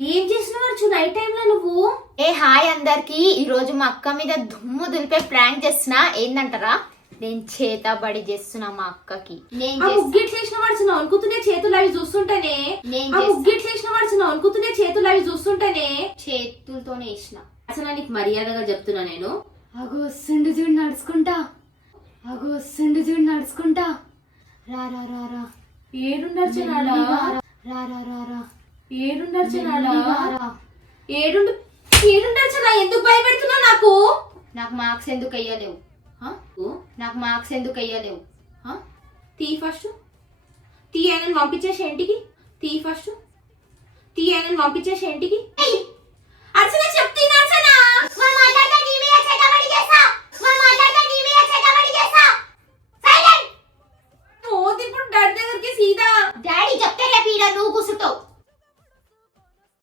ఏం చేసినావు అర్చు నైట్ టైంలో నువ్వు? ఏ హాయ్ అందరికి. ఈ రోజు మా అక్క మీద దుమ్ము దులిపే ప్రాంక్ చేస్తున్నా. ఏందంటారా? నేను చేతబడి చేస్తున్నా మా అక్కకి. నేను చేస్తా- వాడుచున్నావు అనుకుతునే చేతులు అవి చూస్తుంటేనే. నేను చేస్తా. వేసిన వాడుచున్నావు అనుకుతునే చేతులు అవి చూస్తుంటేనే. చేతులతోనే వేసిన అసలు నీకు మర్యాదగా చెప్తున్నా నేను. అగో వస్తుండు చూడు నడుచుకుంటా. అగో వస్తుండు చూడు నడుచుకుంటా. రా రా రా రా. ఏడుండర్చనాడా రా రా రా రా. ఏడుండర్చనాడా. ఏడుండు ఏడుండర్చనా ఎందుకు భయపెడుతున్నావు నాకు? నాకు మార్క్స్ ఎందుకు అయ్యలేవు నాకు మార్క్స్ ఎందుకు అయ్యలేవు? తీ ఫస్ట్. తీ ఆయన పంపించేసి ఇంటికి తీ ఫస్ట్. తీ ఆయన పంపించేసి ఇంటికి